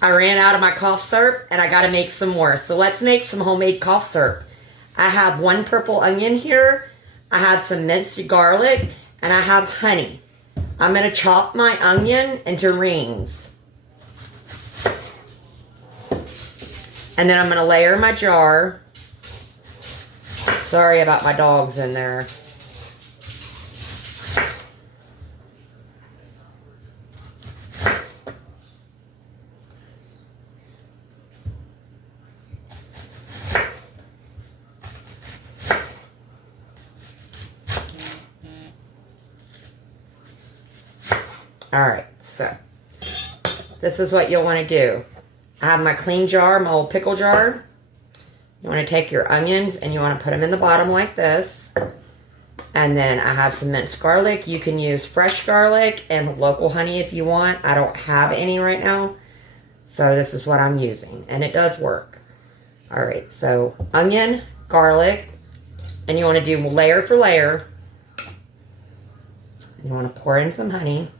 I ran out of my cough syrup and I got to make some more. So let's make some homemade cough syrup. I have 1 purple onion here. I have some minced garlic and I have honey. I'm going to chop my onion into rings. And then I'm going to layer my jar. Sorry about my dogs in there. Alright, so this is what you'll want to do. I have my clean jar, my old pickle jar. You want to take your onions and you want to put them in the bottom like this. And then I have some minced garlic. You can use fresh garlic and local honey if you want. I don't have any right now. So this is what I'm using. And it does work. Alright, so onion, garlic. And you want to do layer for layer. You want to pour in some honey.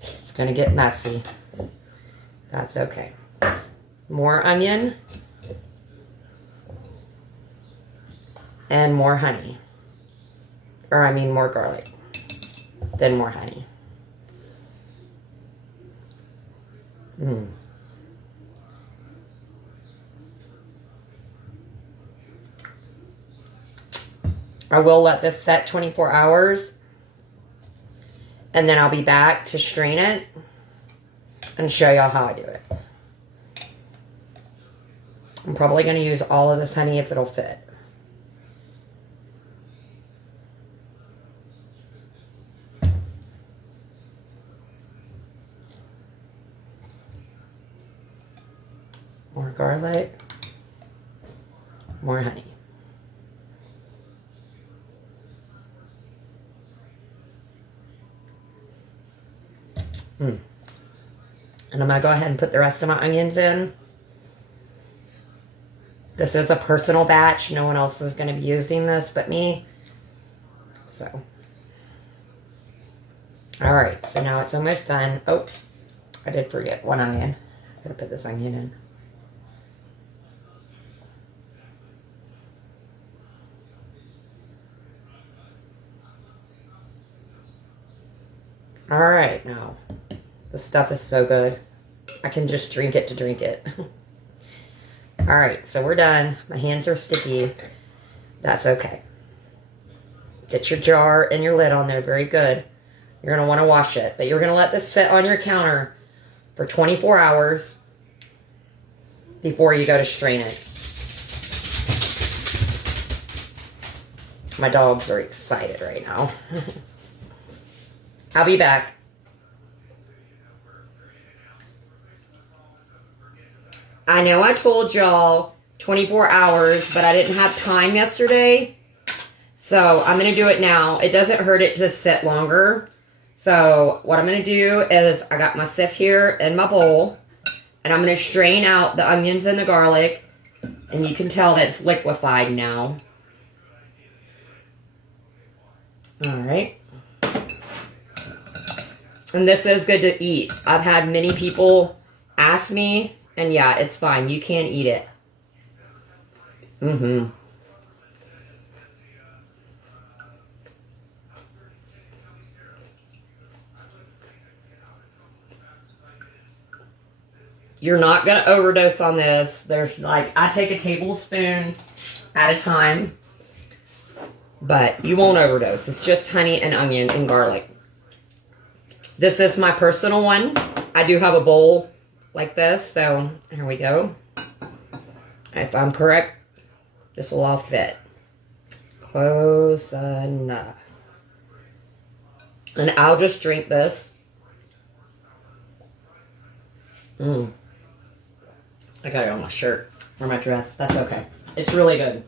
It's going to get messy. That's okay. More onion. And more honey. Or I mean more garlic. Then more honey. I will let this set 24 hours. And then I'll be back to strain it and show y'all how I do it. I'm probably going to use all of this honey if it'll fit. More garlic. More honey. And I'm going to go ahead and put the rest of my onions in. This is a personal batch. No one else is going to be using this but me. So. Alright, so now it's almost done. Oh, I did forget one onion. I'm going to put this onion in. Alright, now. This stuff is so good. I can just drink it to drink it. Alright, so we're done. My hands are sticky. That's okay. Get your jar and your lid on there. Very good. You're going to want to wash it. But you're going to let this sit on your counter for 24 hours before you go to strain it. My dogs are excited right now. I'll be back. I know I told y'all 24 hours, but I didn't have time yesterday. So I'm going to do it now. It doesn't hurt it to sit longer. So what I'm going to do is I got my sieve here in my bowl. And I'm going to strain out the onions and the garlic. And you can tell that it's liquefied now. Alright. And this is good to eat. I've had many people ask me, and yeah, it's fine. You can eat it. You're not going to overdose on this. There's like, I take a tablespoon at a time. But you won't overdose. It's just honey and onion and garlic. This is my personal one. I do have a bowl like this, so here we go. If I'm correct, this will all fit. Close enough. And I'll just drink this. I got it on my shirt or my dress. That's okay. It's really good.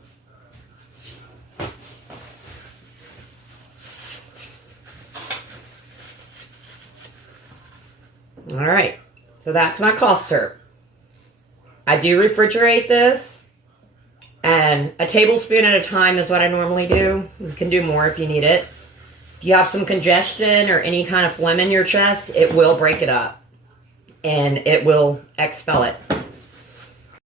Alright, so that's my cough syrup. I do refrigerate this, and a tablespoon at a time is what I normally do. You can do more if you need it. If you have some congestion or any kind of phlegm in your chest, it will break it up. And it will expel it.